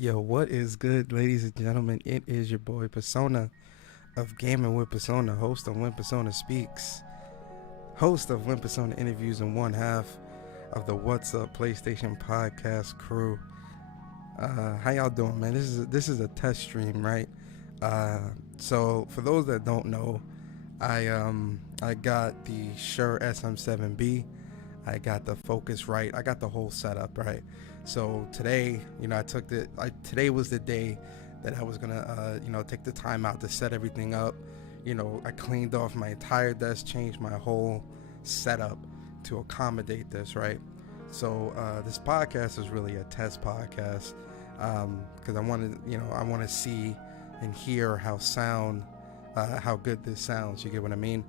Yo, what is good, ladies and gentlemen? It is your boy Persona of Gaming with Persona, host of When Persona Speaks, host of When Persona Interviews, and one half of the What's Up PlayStation podcast crew. How y'all doing, man? This is a test stream, right? Uh, so for those that don't know, I got the Shure SM7B. I got the Focusrite. I got the whole setup right. So today, I took today was the day that I was gonna, take the time out to set everything up. I cleaned off my entire desk, changed my whole setup to accommodate this, right? So this podcast is really a test podcast because I want to see and hear how good this sounds. You get what I mean?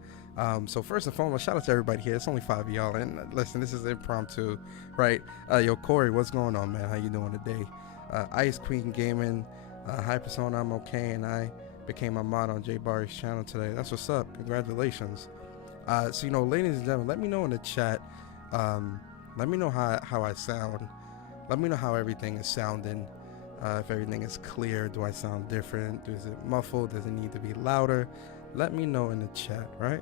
So first and foremost, shout out to everybody here. It's only 5 of y'all, and listen, this is impromptu, right? Yo, Corey, what's going on, man? How you doing today? Ice Queen Gaming, Hi Persona, I'm okay, and I became a mod on Jay Barry's channel today. That's what's up. Congratulations. So ladies and gentlemen, let me know in the chat. Let me know how I sound. Let me know how everything is sounding. If everything is clear, do I sound different? Is it muffled? Does it need to be louder? Let me know in the chat, right?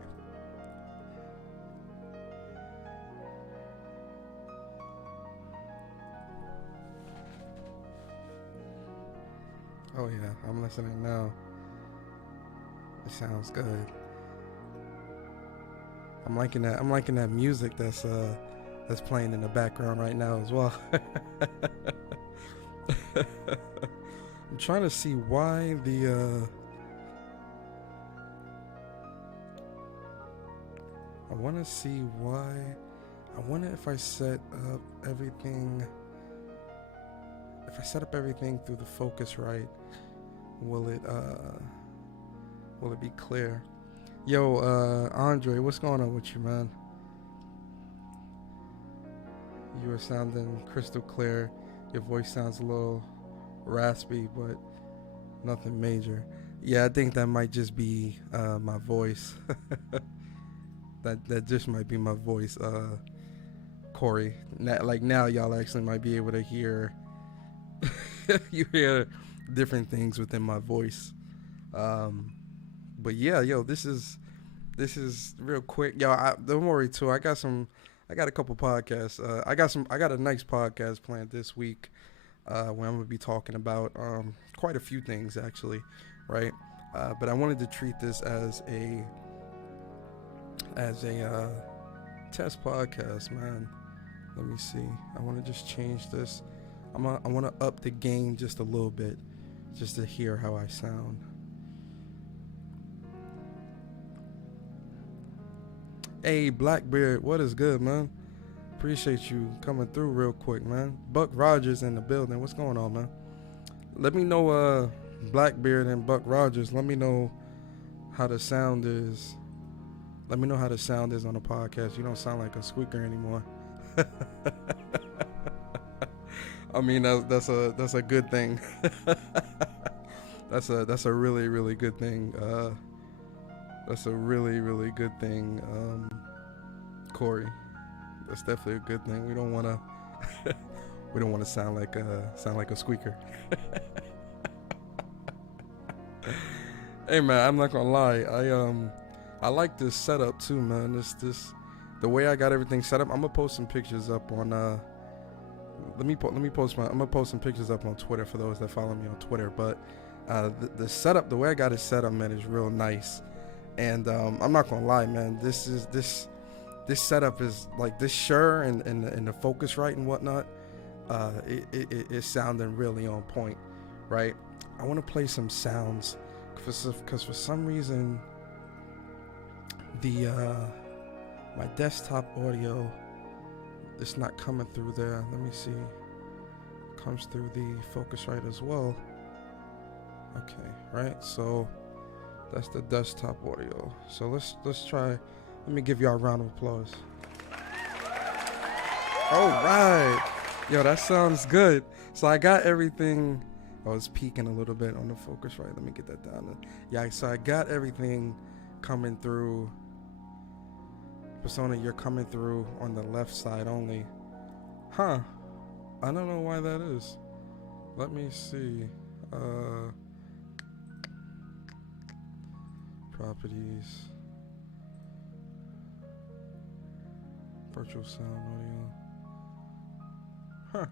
Oh yeah, I'm listening now. It sounds good. I'm liking that music that's playing in the background right now as well. I'm trying to see why I want to see why. I wonder if I set up everything. If I set up everything through the Focusrite, will it be clear? Yo, Andre, what's going on with you, man? You are sounding crystal clear. Your voice sounds a little raspy, but nothing major. Yeah, I think that might just be my voice. that just might be my voice, Corey. Now, y'all actually might be able to hear. You hear different things within my voice. But yeah, yo, this is real quick. Yo, don't worry too. I got a couple podcasts. I got a nice podcast planned this week. Where I'm gonna be talking about quite a few things actually, right? But I wanted to treat this as a test podcast, man. Let me see. I want to just change this. I want to up the gain just a little bit, just to hear how I sound. Hey, Blackbeard, what is good, man? Appreciate you coming through real quick, man. Buck Rogers in the building. What's going on, man? Let me know, Blackbeard and Buck Rogers. Let me know how the sound is. Let me know how the sound is on the podcast. You don't sound like a squeaker anymore. I mean, that's a good thing. That's a really really good thing. That's a really really good thing, Corey. That's definitely a good thing. We don't want to we don't want to sound like a squeaker. Hey man, I'm not gonna lie. I like this setup too, man. This the way I got everything set up. I'm gonna post some pictures up on I'm gonna post some pictures up on Twitter for those that follow me on Twitter. But the setup, the way I got it set up, man, is real nice. And I'm not gonna lie, man. This setup is like this Shure and the Focusrite and whatnot. It's sounding really on point, right? I want to play some sounds because for some reason my desktop audio is not coming through there. Let me see. It comes through the Focusrite as well. Okay, right. So that's the desktop audio. So let's try. Let me give y'all a round of applause. All right. Yo, that sounds good. So I got everything. I was peeking a little bit on the Focusrite. Let me get that down. Yeah, so I got everything coming through. Persona, you're coming through on the left side only. Huh. I don't know why that is. Let me see. Properties. Virtual sound audio. Huh.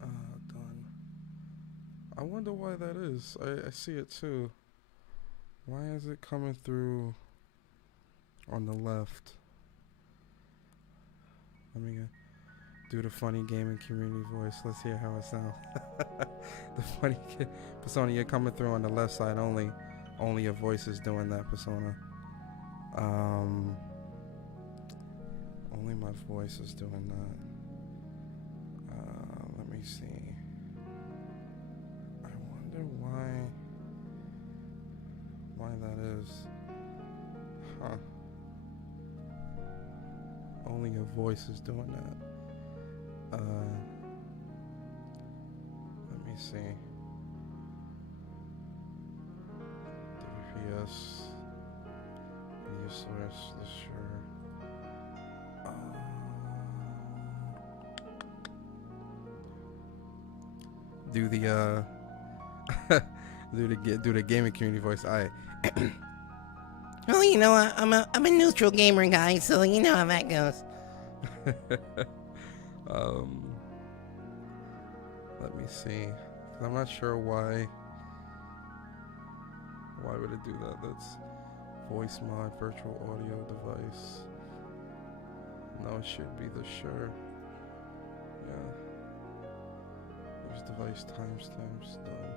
Done. I wonder why that is. I see it too. Why is it coming through on the left? Let me do the funny gaming community voice. Let's hear how it sounds. The funny Persona, you're coming through on the left side only. Only your voice is doing that, Persona. Only my voice is doing that. Let me see. I wonder why that is. Huh. Only your voice is doing that. Let me see. WPS. Media source. Sure. Do the do the gaming community voice. I. Well, you know, I'm a neutral gamer guy, so you know how that goes. Let me see. I'm not sure why. Why would it do that? That's voice mod virtual audio device. No, it should be the sure. Yeah. Use device timestamps done.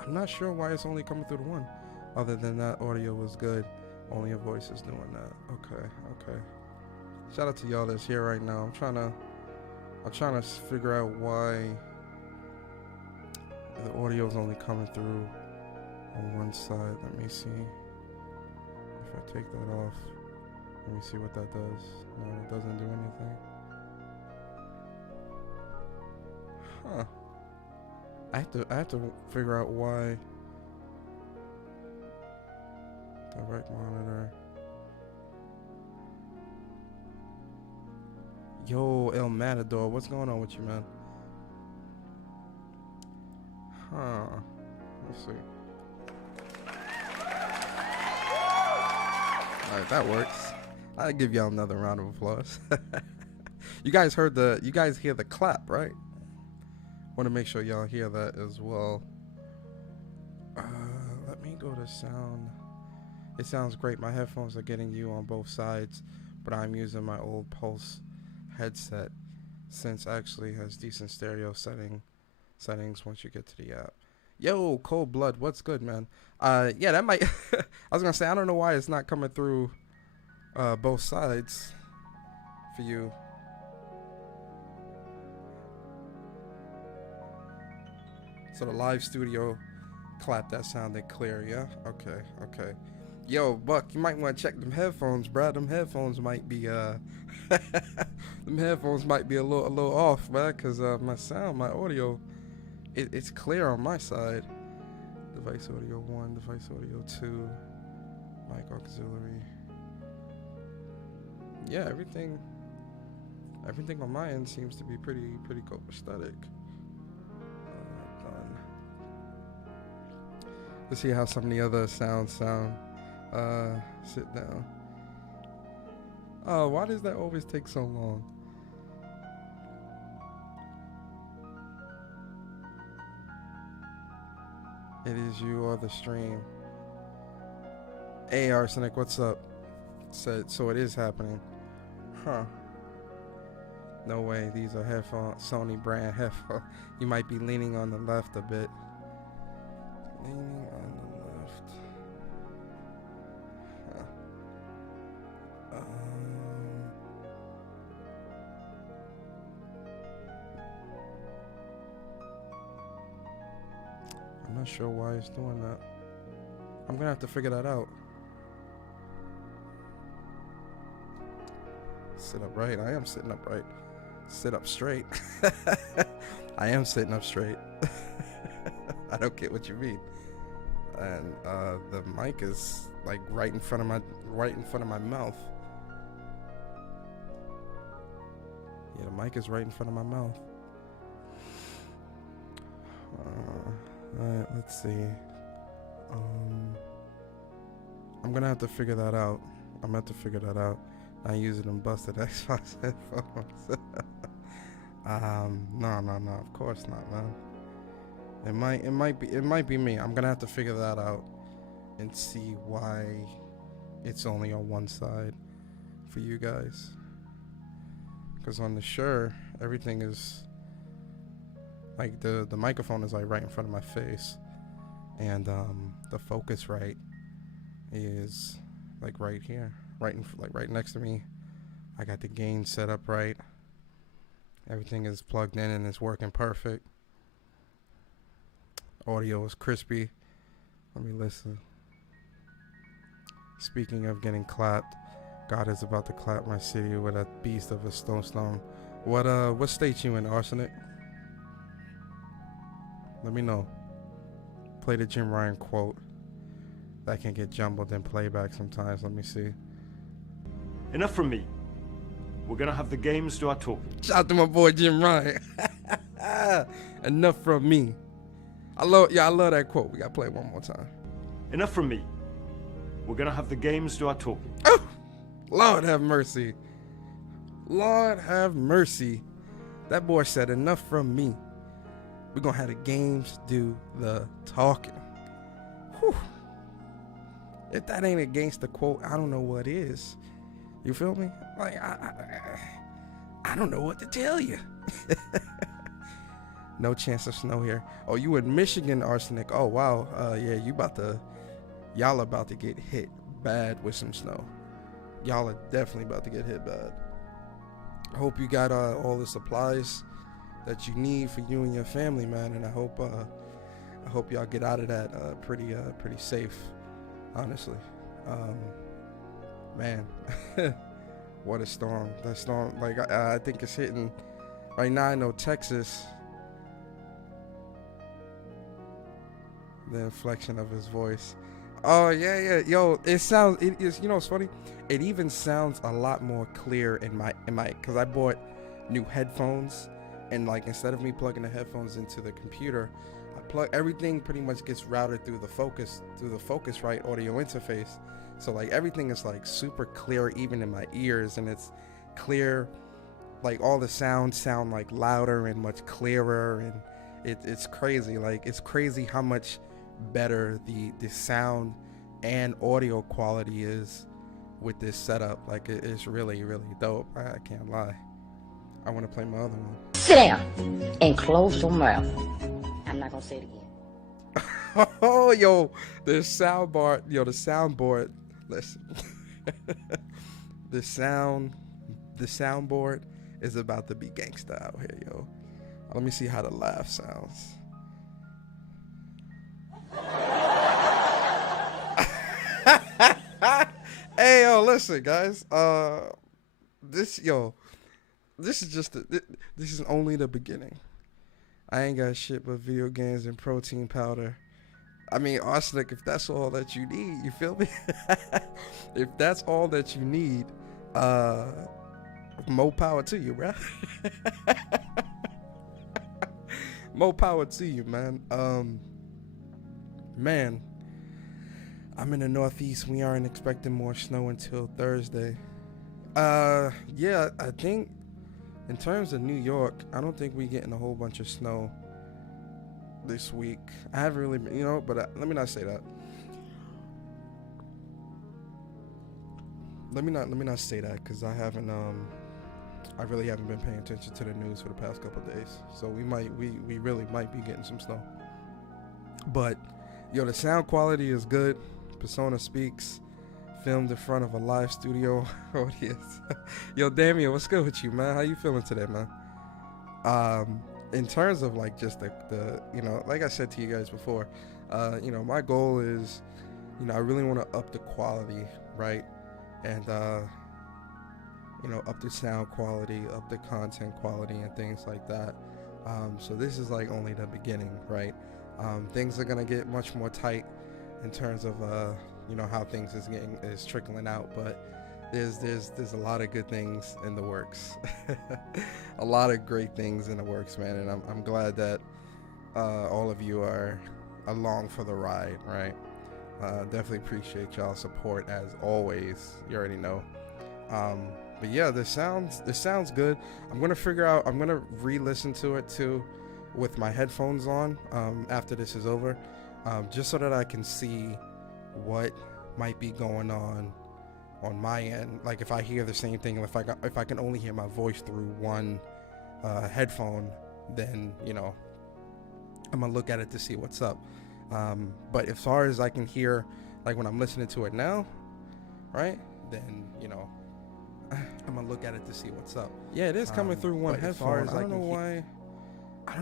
I'm not sure why it's only coming through the one. Other than that, audio was good. Only your voice is doing that. Okay. Shout out to y'all that's here right now. I'm trying to figure out why the audio is only coming through on one side. Let me see. If I take that off, let me see what that does. No, it doesn't do anything. Huh. I have to figure out why. Direct monitor. Yo, El Matador, what's going on with you, man? Huh. Let's see. Alright, that works. I'll give y'all another round of applause. You guys hear the clap, right? Want to make sure y'all hear that as well. Let me go to sound. It sounds great. My headphones are getting you on both sides, but I'm using my old Pulse headset, since actually has decent stereo settings once you get to the app. Yo, Cold Blood, what's good, man? Yeah, that might. I was gonna say, I don't know why it's not coming through both sides for you. So the live studio clap, that sounded clear, yeah? Okay. Yo, Buck, you might want to check them headphones, bruh. Them headphones might be them headphones might be a little off, bruh, cause my sound, my audio, it's clear on my side. Device audio 1, device audio 2, mic auxiliary. Yeah, everything on my end seems to be pretty copacetic. Done. Let's see how some of the other sounds sound. Sit down. Oh, why does that always take so long? It is you or the stream. Hey, Arsenic, what's up? So it is happening. Huh. No way, these are Sony brand headphones. You might be leaning on the left a bit. Leaning on the left. Huh. I'm not sure why it's doing that. I'm gonna have to figure that out. Sit upright. I am sitting upright. Sit up straight. I am sitting up straight. I don't get what you mean. And the mic is like right in front of my mouth. The mic is right in front of my mouth. Alright, let's see. I'm gonna have to figure that out. Not using them busted Xbox headphones. No, of course not, man. It might be me. I'm gonna have to figure that out and see why it's only on one side for you guys. Because on the Shure, everything is like the microphone is like right in front of my face, and the Focusrite is like right here, right next to me. I got the gain set up right. Everything is plugged in and it's working perfect. Audio is crispy. Let me listen. Speaking of getting clapped, God is about to clap my city with a beast of a stone. What state you in, Arsenic? Let me know. Play the Jim Ryan quote. That can get jumbled in playback sometimes. Let me see. Enough from me. We're gonna have the games do our talking. Shout out to my boy Jim Ryan. Enough from me. I love that quote. We gotta play it one more time. Enough from me. We're gonna have the games do our talking. Oh, Lord have mercy. Lord have mercy. That boy said enough from me. We're gonna have the games do the talking. Whew. If that ain't against the quote, I don't know what is. You feel me? Like I don't know what to tell you. No chance of snow here. Oh, you in Michigan, Arsenic? Oh wow. Yeah, y'all about to get hit bad with some snow. Y'all are definitely about to get hit bad. I hope you got all the supplies that you need for you and your family, man. And I hope y'all get out of that pretty safe. Honestly, man, what a storm! That storm, like I think it's hitting right now. I know Texas. The inflection of his voice. Oh yeah, yo, it sounds. It is. You know, it's funny. It even sounds a lot more clear in my because I bought new headphones, and like instead of me plugging the headphones into the computer, everything pretty much gets routed through the Focusrite audio interface. So like everything is like super clear even in my ears, and it's clear, like all the sounds sound like louder and much clearer, and it's crazy. Like it's crazy how much better the sound and audio quality is with this setup. Like it's really dope. I can't lie. I want to play my other one. Sit down and close your mouth. I'm not gonna say it again. Oh, yo, the soundboard. Listen, the soundboard is about to be gangsta out here, yo. Let me see how the laugh sounds. Hey, yo, listen, guys. This is only the beginning. I ain't got shit but video games and protein powder. I mean, Arsenic, if that's all that you need, you feel me? If that's all that you need, more power to you, bruh. More power to you, man. Man, I'm in the Northeast. We aren't expecting more snow until Thursday. Yeah, I think in terms of New York, I don't think we're getting a whole bunch of snow this week. I haven't really been, but let me not say that. Let me not say that because I really haven't been paying attention to the news for the past couple of days. So we really might be getting some snow. But yo, the sound quality is good. Persona Speaks, filmed in front of a live studio audience. Yo, Damien, what's good with you, man? How you feeling today, man? In terms of like just the like I said to you guys before, my goal is, I really want to up the quality, right? And up the sound quality, up the content quality, and things like that. So this is like only the beginning, right? Things are gonna get much more tight in terms of how things is trickling out, but there's a lot of good things in the works. A lot of great things in the works, man, and I'm glad that all of you are along for the ride, right? Definitely appreciate y'all's support as always. You already know. But yeah, this sounds good. I'm gonna re-listen to it too with my headphones on after this is over, just so that I can see what might be going on my end. Like if I hear the same thing, if I can only hear my voice through one headphone, then I'm gonna look at it to see what's up. But as far as I can hear, like when I'm listening to it now, right? Then I'm gonna look at it to see what's up. Yeah, it is coming through one headphone. I don't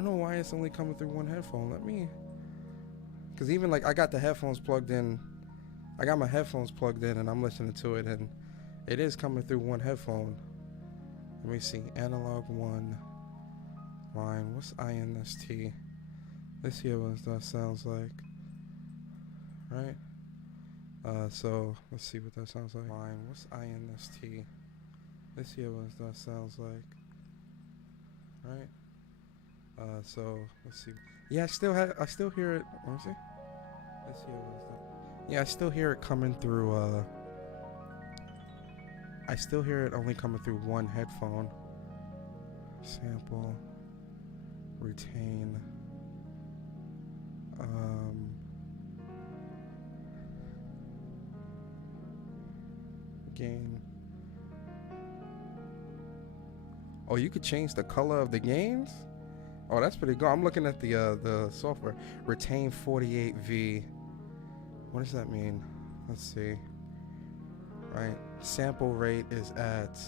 know why it's only coming through one headphone. Because even like I got the headphones plugged in. I got my headphones plugged in and I'm listening to it, and it is coming through one headphone. Let me see. Analog 1 line. What's INST? Let's hear what that sounds like. Right? So let's see what that sounds like. Line. What's INST? Let's hear what that sounds like. Right? So let's see. Yeah, I still hear it. Let me see. Let's hear what's that. Yeah, I still hear it coming through, I still hear it only coming through one headphone. Sample. Retain. Gain. Oh, you could change the color of the gains? Oh, that's pretty good. I'm looking at the software. Retain 48V. What does that mean? Let's see. Right. Sample rate is at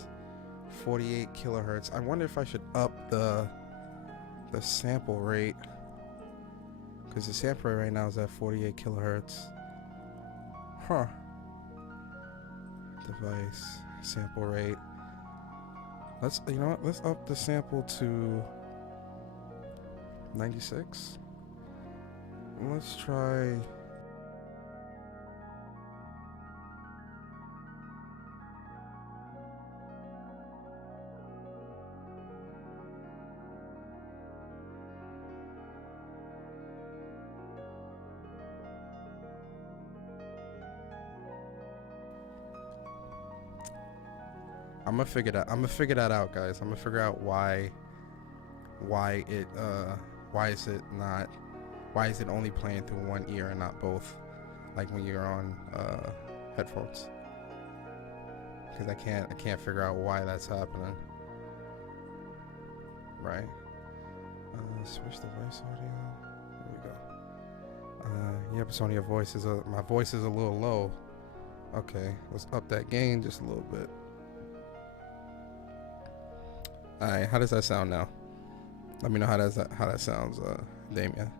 48 kilohertz. I wonder if I should up the sample rate, because the sample rate right now is at 48 kilohertz. Huh. Device sample rate. Let's up the sample to 96. Let's try. I'm gonna figure that out, guys. I'm gonna figure out why is it only playing through one ear and not both, like when you're on headphones. Because I can't figure out why that's happening. Right. Switch the voice audio. There we go. Yep, Sonya, my voice is a little low. Okay, let's up that gain just a little bit. Alright, how does that sound now? Let me know how that sounds, Damien.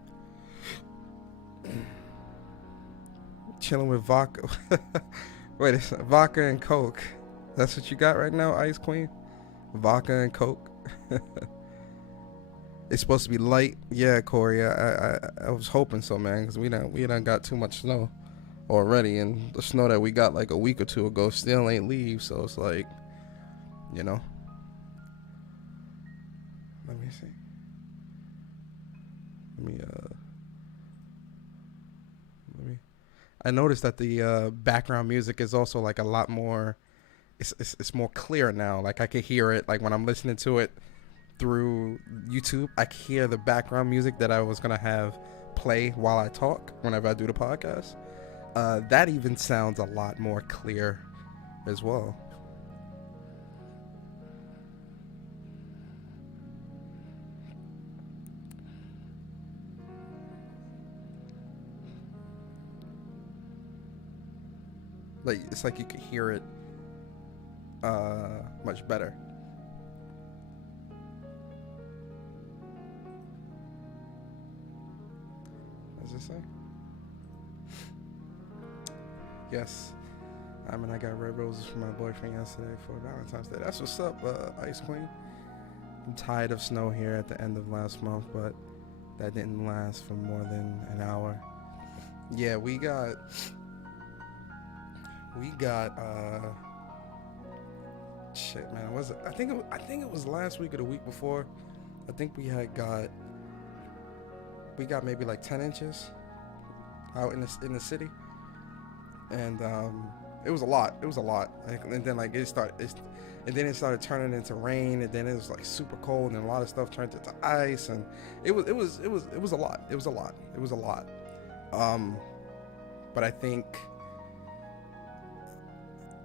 Chilling with vodka. Wait, it's vodka and Coke. That's what you got right now, Ice Queen? Vodka and Coke. It's supposed to be light. Yeah, Corey. I was hoping so, man, because we done got too much snow already, and the snow that we got like a week or two ago still ain't leave. So it's like, Let me see. I noticed that the background music is also like a lot more. It's more clear now. Like I can hear it. Like when I'm listening to it through YouTube, I can hear the background music that I was gonna have play while I talk whenever I do the podcast. That even sounds a lot more clear as well. Like it's like you could hear it much better. What does it say? Yes. I mean, I got red roses from my boyfriend yesterday for Valentine's Day. That's what's up, Ice Queen. I'm tired of snow here at the end of last month, but that didn't last for more than an hour. Yeah, we got shit, man. Was it? I think it was last week or the week before. I think we got maybe like 10 inches out in the city, and it was a lot. It was a lot. And then like it started turning into rain, and then it was like super cold, and a lot of stuff turned into ice, and it was a lot. It was a lot. But I think,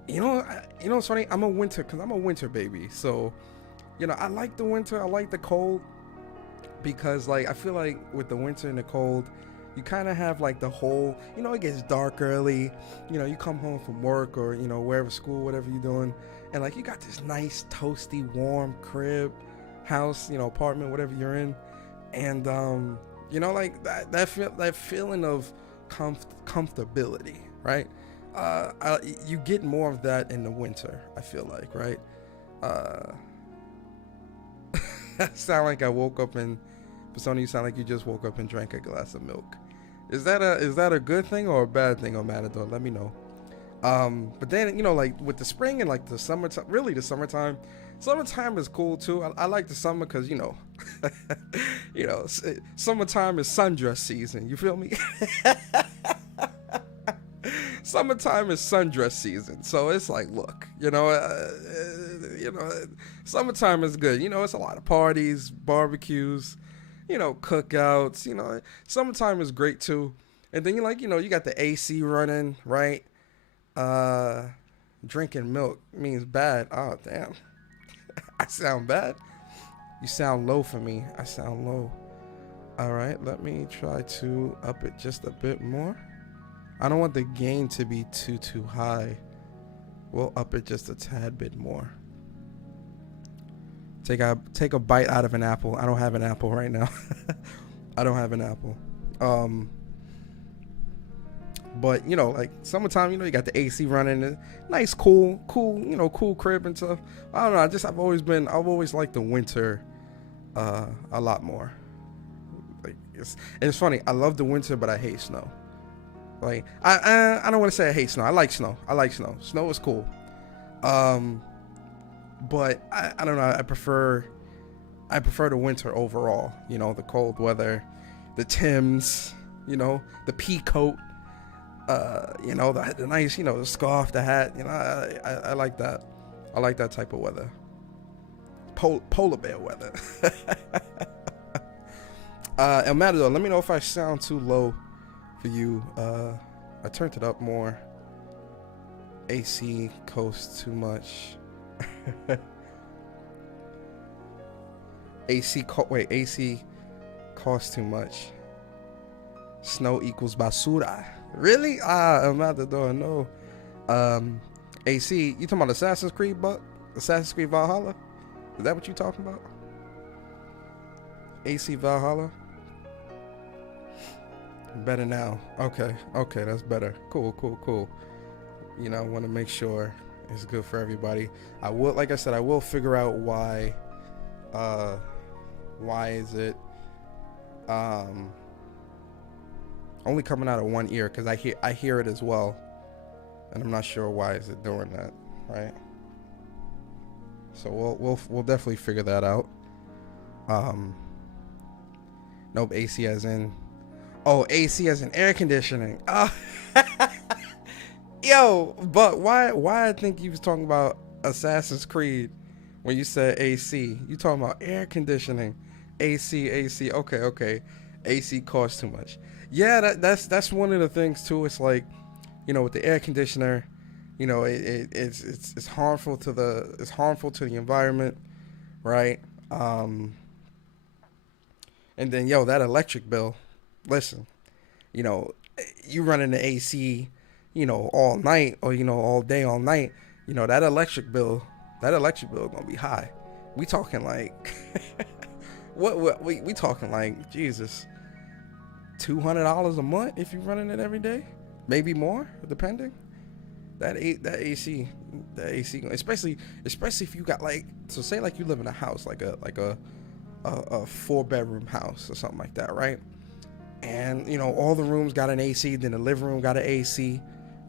it's funny. I'm a winter baby. So, I like the winter. I like the cold because, like, I feel like with the winter and the cold, you kind of have like the whole, it gets dark early. You come home from work or, wherever, school, whatever you're doing. And like, you got this nice, toasty, warm crib, house, apartment, whatever you're in. And, like that feeling of comfortability, right? You get more of that in the winter, I feel like, right? I sound like I woke up and Persona, you sound like you just woke up and drank a glass of milk. Is that a good thing or a bad thing on Matador? Let me know. But then, like with the spring and like the summertime, really the summertime is cool too. I like the summer because, summertime is sundress season. You feel me? Summertime is sundress season. So it's like, look, summertime is good. It's a lot of parties, barbecues, cookouts, summertime is great too. And then you got the AC running, right? Drinking milk means bad. Oh, damn. I sound bad. You sound low for me. I sound low. All right, let me try to up it just a bit more. I don't want the gain to be too high. We'll up it just a tad bit more. Take a bite out of an apple. I don't have an apple right now. I don't have an apple. But like summertime, you got the AC running, nice, cool, cool crib and stuff. I don't know. I've always liked the winter, a lot more. Like it's funny. I love the winter, but I hate snow. Like I don't want to say I hate snow. I like snow. Snow is cool. But I don't know. I prefer the winter overall. The cold weather, the Timbs, the pea coat, the nice, the scarf, the hat. I like that. I like that type of weather. Polar bear weather. El Matador, let me know if I sound too low for you. I turned it up more. AC costs too much. AC costs too much. Snow equals basura. Really? El Matador, no. AC, you talking about Assassin's Creed, Assassin's Creed Valhalla? Is that what you talking about? AC Valhalla? Better now. Okay, that's better. Cool. I want to make sure it's good for everybody. I will figure out why is it only coming out of one ear, because I hear it as well, and I'm not sure why is it doing that, right? So we'll definitely figure that out. Nope, AC as in air conditioning. Oh. Yo, but why I think you was talking about Assassin's Creed when you said AC. You talking about air conditioning. AC. Okay. AC costs too much. Yeah, that's one of the things too. It's like, with the air conditioner, it's harmful to the environment, right? And then that electric bill. Listen, you running the AC, all night or all day, all night. That electric bill gonna be high. We talking like what we talking like, Jesus, $200 a month if you're running it every day, maybe more, depending. That AC, especially if you got say you live in a house like a 4-bedroom house or something like that, right? And all the rooms got an AC, then the living room got an AC,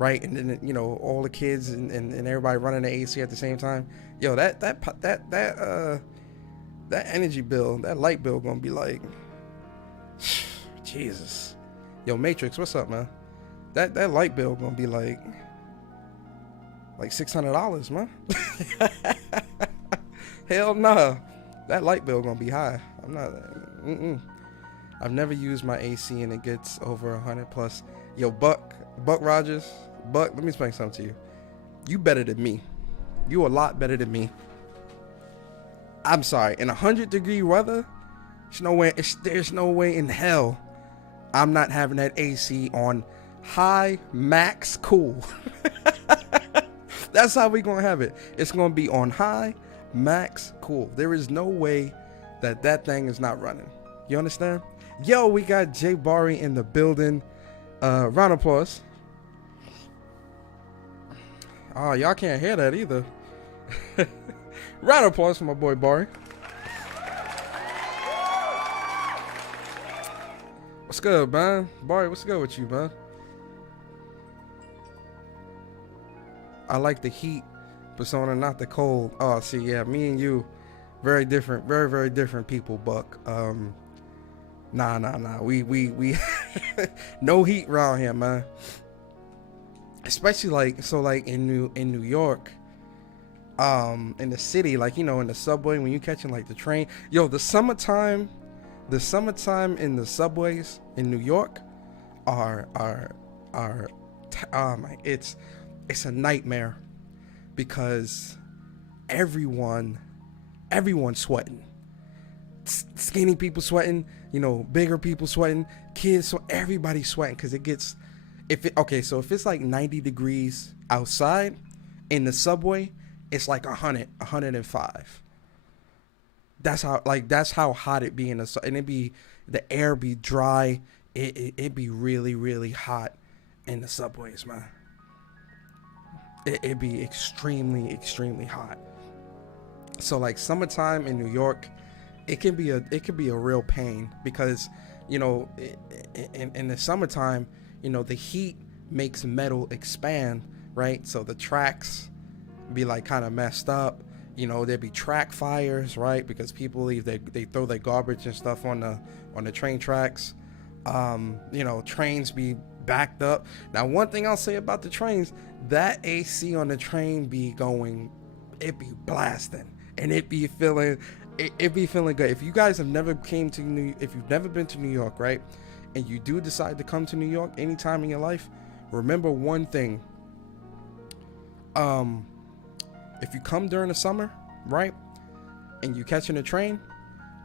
right? And then all the kids and everybody running the AC at the same time. Yo, that energy bill, that light bill gonna be like, Jesus. Yo, Matrix, what's up, man? That light bill gonna be like $600, man. Hell nah. That light bill gonna be high. I'm not. I've never used my AC and it gets over 100 plus. Yo, Buck Rogers, let me explain something to you. You better than me. You a lot better than me. I'm sorry. In 100-degree weather, there's no way in hell I'm not having that AC on high, max, cool. That's how we gonna have it. It's gonna be on high, max, cool. There is no way that thing is not running. You understand? Yo, we got Jay Bari in the building. Round of applause. Oh, y'all can't hear that either. Round of applause for my boy Bari. What's good, man? Bari, what's good with you, man? I like the heat persona, not the cold. Oh, see, yeah, me and you, very different, very, very different people, Buck. Nah. We no heat around here, man. Especially in New York, in the city, in the subway when you catching the train. Yo, the summertime in the subways in New York it's a nightmare because everyone's sweating. Skinny people sweating, bigger people sweating, kids, so everybody's sweating because it gets, if it's 90 degrees outside, in the subway, it's 105. That's how hot it be in the, and the air be dry. It be really, really hot in the subways, man. It be extremely, extremely hot. So summertime in New York, it can be a real pain because in the summertime, the heat makes metal expand, right? So the tracks be kind of messed up. There'd be track fires, right? Because people they throw their garbage and stuff on the train tracks. Trains be backed up. Now, one thing I'll say about the trains, that AC on the train be going, it be blasting, and it be feeling good. If you guys have never if you've never been to New York, right, and you do decide to come to New York anytime in your life, remember one thing. If you come during the summer, right, and you catching a train,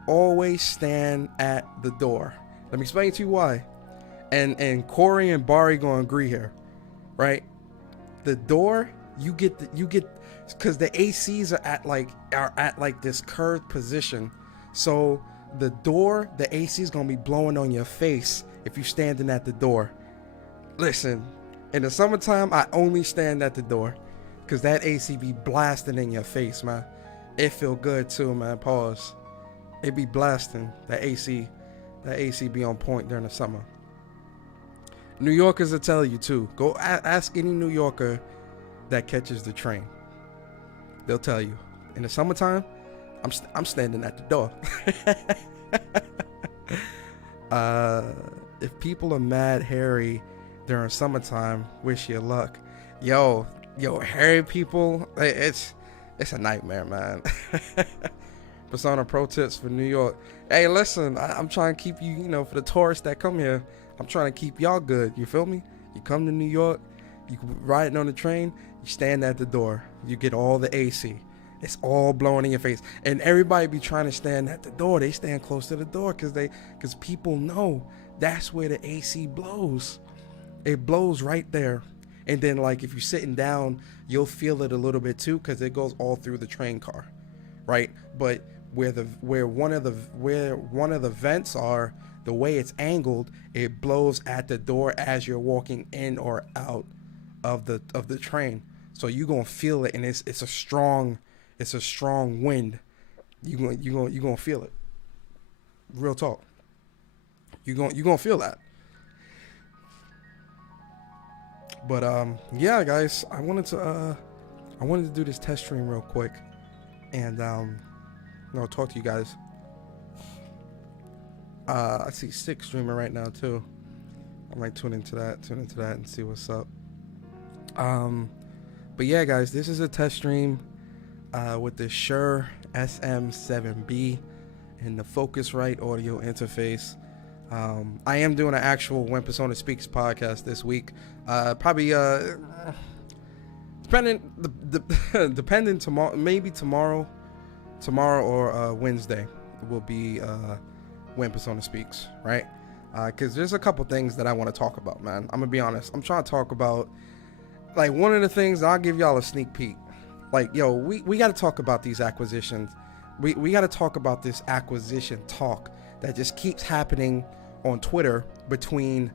always stand at the door. Let me explain to you why. And Corey and Bari gonna agree here, right? The door, you get because the ACs are at this curved position, so the door, the AC is gonna be blowing on your face if you standing at the door. Listen, in the summertime, I only stand at the door because that AC be blasting in your face, man. It feel good too, man. Pause. It be blasting. That AC be on point during the summer. New Yorkers will tell you too. Go ask any New Yorker that catches the train. They'll tell you. In the summertime, I'm standing at the door. If people are mad hairy during summertime, wish you luck. Yo, hairy people, it's a nightmare, man. Persona pro tips for New York. Hey, listen, I'm trying to keep you, for the tourists that come here, I'm trying to keep y'all good. You feel me? You come to New York, you riding on the train, you stand at the door. You get all the AC. It's all blowing in your face. And everybody be trying to stand at the door. They stand close to the door because people know that's where the AC blows. It blows right there. And then if you're sitting down, you'll feel it a little bit too because it goes all through the train car, right? But where one of the vents are, the way it's angled, it blows at the door as you're walking in or out of the train. So you're gonna feel it, and it's a strong wind. You're gonna feel it. Real talk. You're gonna feel that. But yeah, guys, I wanted to do this test stream real quick, and talk to you guys. I see Six streaming right now too. I might tune into that and see what's up. But yeah, guys, this is a test stream with the Shure SM7B and the Focusrite audio interface. I am doing an actual When Persona Speaks podcast this week. Probably depending tomorrow, maybe tomorrow or Wednesday will be When Persona Speaks, right? Because there's a couple things that I want to talk about, man. I'm gonna be honest. I'm trying to talk about, like, one of the things. I'll give y'all a sneak peek. Like, yo, we got to talk about these acquisitions. We got to talk about this acquisition talk that just keeps happening on Twitter between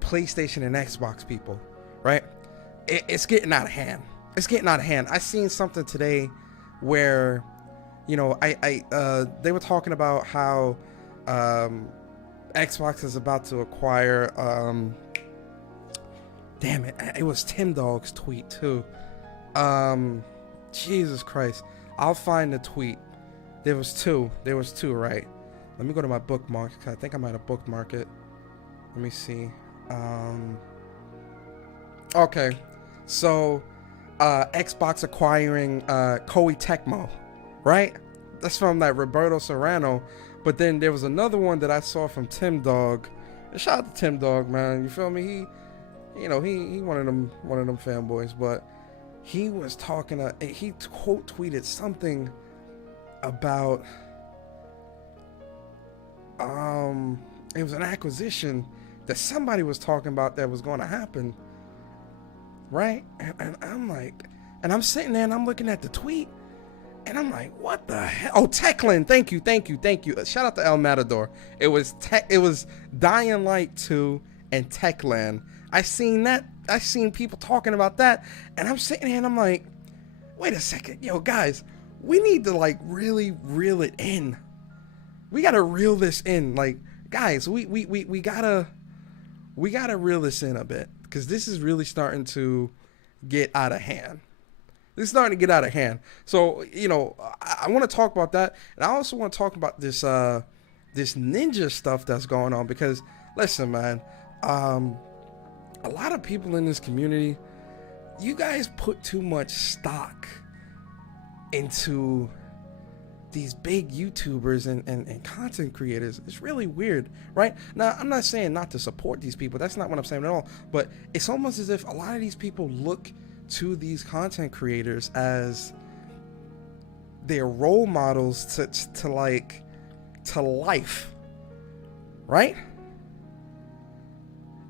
PlayStation and Xbox people, right? It's getting out of hand. I seen something today where, you know, they were talking about how Xbox is about to acquire, damn it, it was Tim Dog's tweet too. Jesus Christ, I'll find the tweet. There was two, right? Let me go to my bookmark. I think I might have bookmarked it. Let me see. Okay, so Xbox acquiring Koei Tecmo, right? That's from that Roberto Serrano. But then there was another one that I saw from Tim Dog. Shout out to Tim Dog, man. You feel me? He one of them fanboys. But he was talking. He quote tweeted something about it was an acquisition that somebody was talking about that was going to happen, right? And I'm like, and I'm sitting there and I'm looking at the tweet. And I'm like, what the hell? Oh, Techland. Thank you. Shout out to El Matador. It was Dying Light 2 and Techland. I seen that. I seen people talking about that. And I'm sitting here and I'm like, wait a second. Yo, guys, we need to, like, really reel it in. We got to reel this in. Like, guys, we gotta reel this in a bit. Because this is really starting to get out of hand. So, you know, I want to talk about that. And I also want to talk about this this ninja stuff that's going on. Because, listen, man, a lot of people in this community, you guys put too much stock into these big YouTubers and content creators. It's really weird, right? Now, I'm not saying not to support these people. That's not what I'm saying at all. But it's almost as if a lot of these people look to these content creators as their role models to life, right?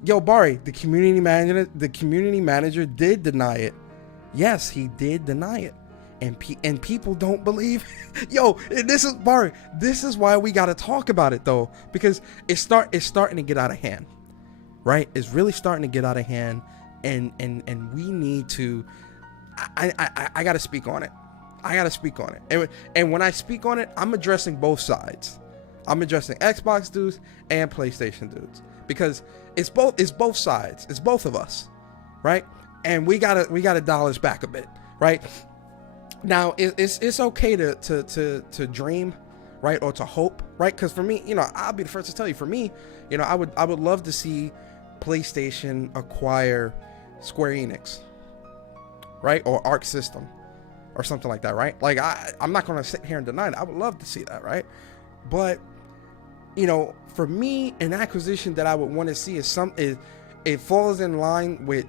Yo, Bari, the community manager did deny it. Yes, he did deny it, and people don't believe. Yo, this is Bari. This is why we got to talk about it though, because it's starting to get out of hand, right? It's really starting to get out of hand. And we need to. I gotta speak on it. And when I speak on it, I'm addressing both sides. I'm addressing Xbox dudes and PlayStation dudes, because it's both sides. It's both of us, right? And we gotta dial this back a bit, right? Now it's okay to dream, right, or to hope, right? Because for me, you know, I'll be the first to tell you. For me, you know, I would love to see PlayStation acquire Square Enix, right, or Arc System or something like that, right? Like, I'm not going to sit here and deny it. I would love to see that, right? But, you know, for me, an acquisition that I would want to see is it falls in line with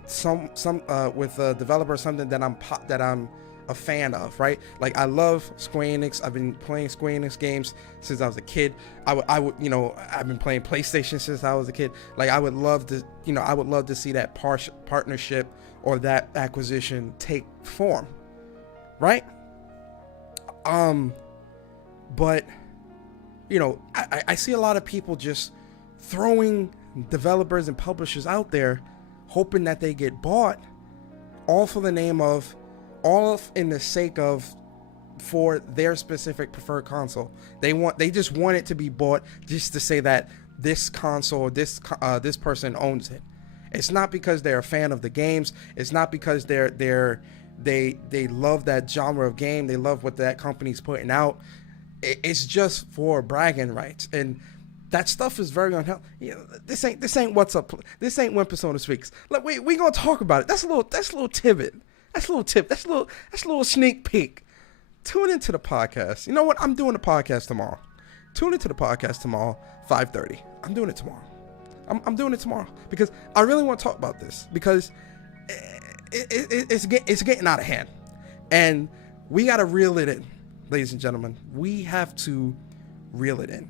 with a developer, something that I'm a fan of, right? Like, I love Square Enix. I've been playing Square Enix games since I was a kid. I would, you know, I've been playing PlayStation since I was a kid. Like, I would love to see that partnership or that acquisition take form, right? But, you know, I see a lot of people just throwing developers and publishers out there, hoping that they get bought, all in the sake of for their specific preferred console. They just want it to be bought just to say that this console, this person owns it. It's not because they're a fan of the games. It's not because they love that genre of game. They love what that company's putting out. It's just for bragging rights, and that stuff is very unhealthy. You know, this ain't what's up. This ain't when Persona Speaks. Look, we gonna talk about it. That's a little tidbit. That's a little tip. That's a little sneak peek. Tune into the podcast. You know what? I'm doing the podcast tomorrow. Tune into the podcast tomorrow, 5:30. I'm doing it tomorrow. I'm doing it tomorrow because I really want to talk about this because it's getting out of hand, and we got to reel it in, ladies and gentlemen. We have to reel it in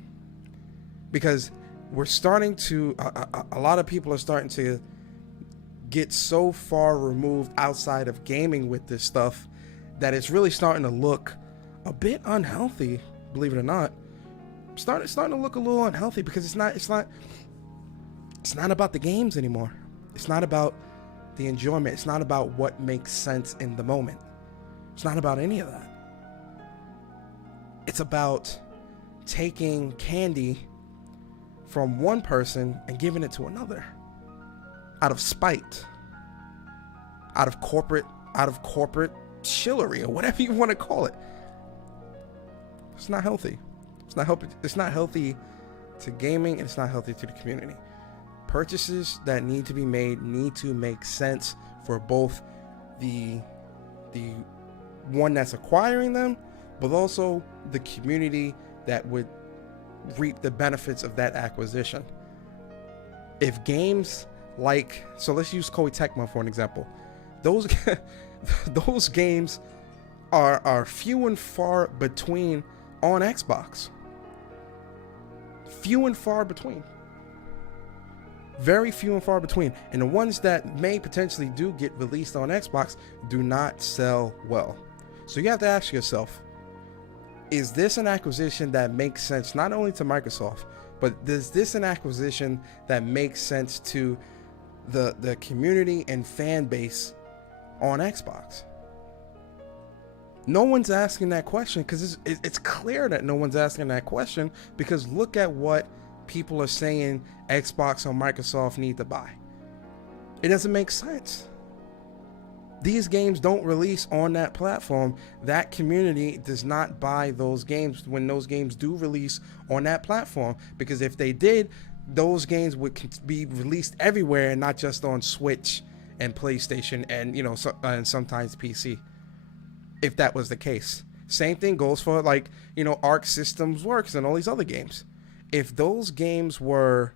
because we're starting to. A lot of people are starting to get so far removed outside of gaming with this stuff that it's really starting to look a bit unhealthy. Believe it or not, starting to look a little unhealthy because it's not about the games anymore. It's not about the enjoyment. It's not about what makes sense in the moment. It's not about any of that. It's about taking candy from one person and giving it to another out of spite, out of corporate shillery, or whatever you want to call it. It's not healthy. It's not healthy to gaming, and it's not healthy to the community. Purchases that need to be made need to make sense for both the one that's acquiring them, but also the community that would reap the benefits of that acquisition. If games like, so let's use Koei Tecmo for an example. Those games are few and far between on Xbox. Few and far between. Very few and far between. And the ones that may potentially do get released on Xbox do not sell well. So you have to ask yourself, is this an acquisition that makes sense not only to Microsoft, but is this an acquisition that makes sense to the community and fan base on Xbox? No one's asking that question because it's clear that no one's asking that question, because look at what people are saying Xbox or Microsoft need to buy. It doesn't make sense. These games don't release on that platform. That community does not buy those games when those games do release on that platform, because if they did, those games would be released everywhere and not just on Switch and PlayStation and and sometimes PC. If that was the case, same thing goes for Arc Systems Works and all these other games. If those games were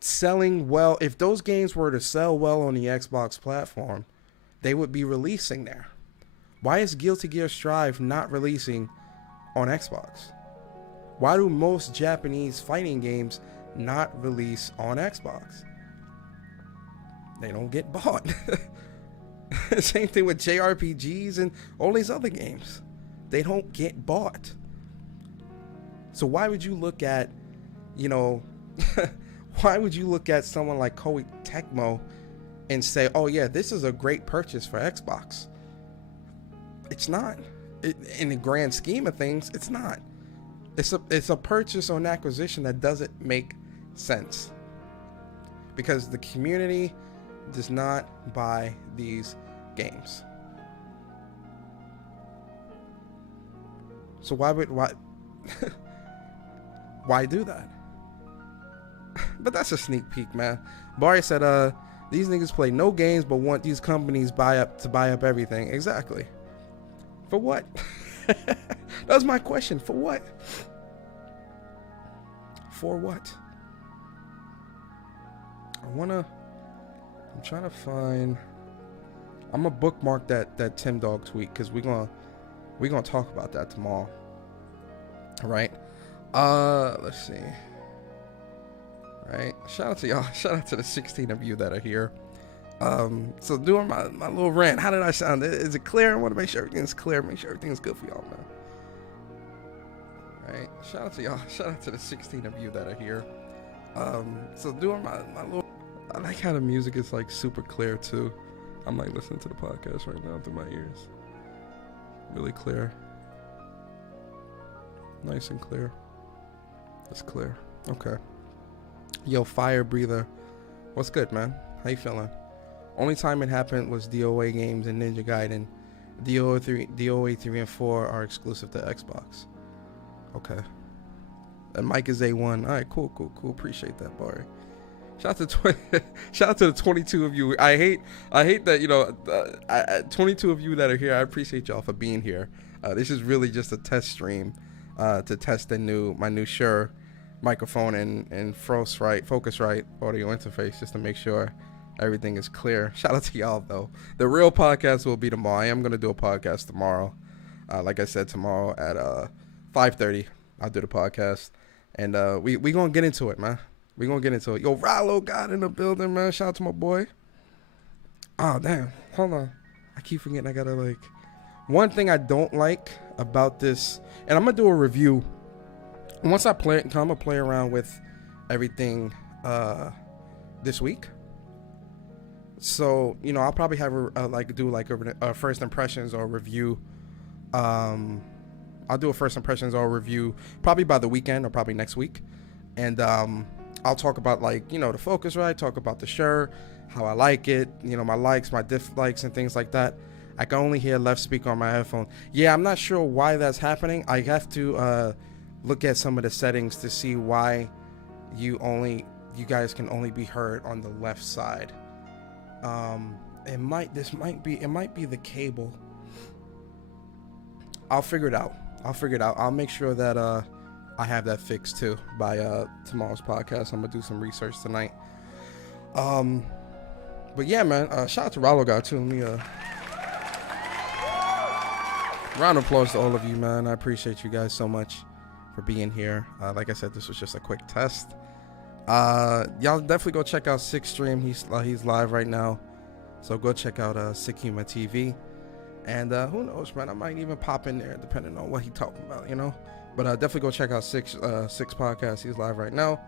selling well, if those games were to sell well on the Xbox platform, they would be releasing there. Why is Guilty Gear Strive not releasing on Xbox? Why do most Japanese fighting games not release on Xbox? They don't get bought. Same thing with JRPGs and all these other games. They don't get bought. So why would you look at, why would you look at someone like Koei Tecmo and say, oh yeah, this is a great purchase for Xbox? It's not. In the grand scheme of things, it's not. It's a purchase or an acquisition that doesn't make sense, because the community does not buy these games. So why why do that? But that's a sneak peek, man. Barry said these niggas play no games but want these companies buy up everything. Exactly. For what? That's my question. For what? For what? I'm trying to find. I'm gonna bookmark that Tim Dog tweet, because we're gonna talk about that tomorrow. All right. Let's see. All right. Shout out to y'all. Shout out to the 16 of you that are here. So doing my little rant. How did I sound? Is it clear? I want to make sure everything's clear. Make sure everything's good for y'all, man. All right. Shout out to y'all. Shout out to the 16 of you that are here. So doing my little. I like how the music is super clear too. I'm listening to the podcast right now through my ears. Really clear. Nice and clear. It's clear. Okay. Yo, Fire Breather. What's good, man? How you feeling? Only time it happened was DOA games and Ninja Gaiden. DOA 3 and 4 are exclusive to Xbox. Okay. And Mike is A1. All right, cool. Appreciate that, Barry. Shout out to the 22 of you. I hate that 22 of you that are here. I appreciate y'all for being here. This is really just a test stream to test my new Shure microphone and Focusrite audio interface, just to make sure everything is clear. Shout out to y'all though. The real podcast will be tomorrow. I am gonna do a podcast tomorrow. Like I said, tomorrow at 5:30, I'll do the podcast, and we gonna get into it, man. We gonna get into it. Yo, Rallo got in the building, man. Shout out to my boy. Oh damn, hold on. I keep forgetting. I gotta one thing I don't like about this, and I'm gonna do a review. Once I play it, I'm gonna play around with everything this week. So, I'll probably have a first impressions or review. I'll do a first impressions or review probably by the weekend or probably next week. And I'll talk about the Focusrite, talk about the Shure, how I like it, my likes, my dislikes and things like that. I can only hear left speaker on my headphone. Yeah, I'm not sure why that's happening. I have to look at some of the settings to see why you guys can only be heard on the left side. It might be the cable. I'll figure it out. I'll make sure that I have that fixed too by tomorrow's podcast. I'm gonna do some research tonight. But yeah, man, shout out to Rallo God too. Let me round of applause to all of you, man. I appreciate you guys so much for being here. Like I said, this was just a quick test. Y'all definitely go check out Sick Stream. He's live right now, so go check out Sick Humor TV. And who knows, man, I might even pop in there depending on what he talking about, But definitely go check out Six Podcast. He's live right now,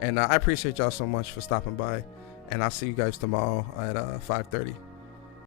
and I appreciate y'all so much for stopping by. And I'll see you guys tomorrow at 5:30.